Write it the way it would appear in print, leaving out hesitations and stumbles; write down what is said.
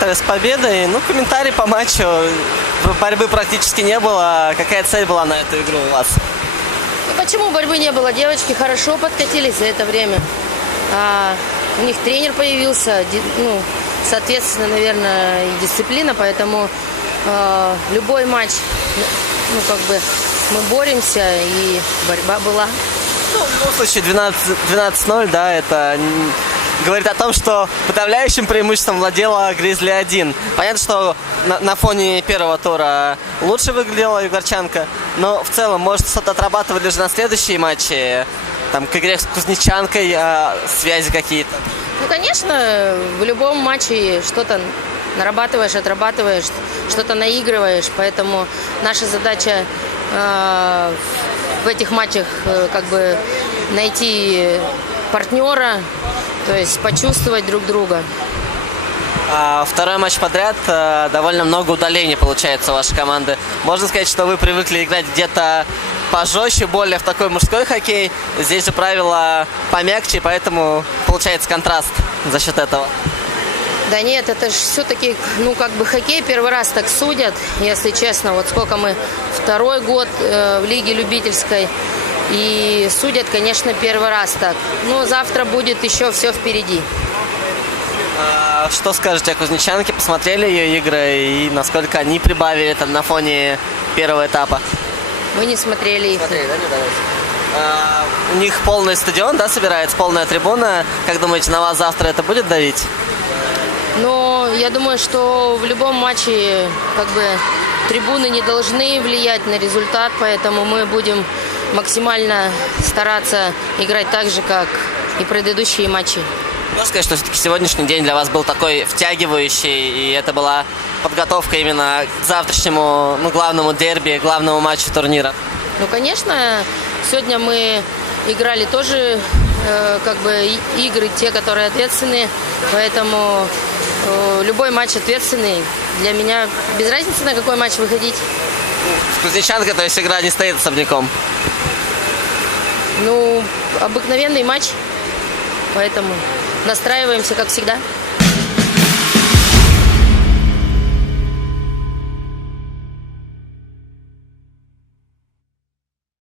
То есть с победой. Ну, комментарий по матчу. Борьбы практически не было. Какая цель была на эту игру у вас? Ну, почему борьбы не было? Девочки хорошо подкатились за это время. У них тренер появился, ну, соответственно, наверное, и дисциплина, поэтому любой матч, ну, как бы мы боремся, и борьба была. Ну, в любом случае, 12-0, да, это говорит о том, что подавляющим преимуществом владела Гризли-1. Понятно, что на фоне первого тура лучше выглядела Егорчанка, но в целом, может, что-то отрабатывали же на следующие матчи, там, к игре с Кузнечанкой, связи какие-то? Ну, конечно, в любом матче что-то нарабатываешь, отрабатываешь, что-то наигрываешь, поэтому наша задача в этих матчах как бы найти партнера, то есть почувствовать друг друга. Второй матч подряд, довольно много удалений получается у вашей команды. Можно сказать, что вы привыкли играть где-то пожестче, более в такой мужской хоккей. Здесь же правила помягче, поэтому получается контраст за счет этого. Да нет, это же все-таки, ну, как бы хоккей первый раз так судят, если честно. Вот сколько мы, второй год в лиге любительской, и судят, конечно, первый раз так. Но завтра будет еще все впереди. Что скажете о Кузнечанке? Посмотрели ее игры и насколько они прибавили там на фоне первого этапа? Мы не смотрели их. Смотрели, да, не давайте. У них полный стадион, да, собирается, полная трибуна. Как думаете, на вас завтра это будет давить? Но я думаю, что в любом матче как бы трибуны не должны влиять на результат, поэтому мы будем максимально стараться играть так же, как и предыдущие матчи. Можно сказать, что все-таки сегодняшний день для вас был такой втягивающий, и это была подготовка именно к завтрашнему, ну, главному дерби, главному матчу турнира? Ну, конечно, сегодня мы играли тоже как бы игры, те, которые ответственные, поэтому любой матч ответственный. Для меня без разницы, на какой матч выходить. С Кузнечанкой, то есть игра не стоит особняком? Ну, обыкновенный матч, поэтому настраиваемся, как всегда.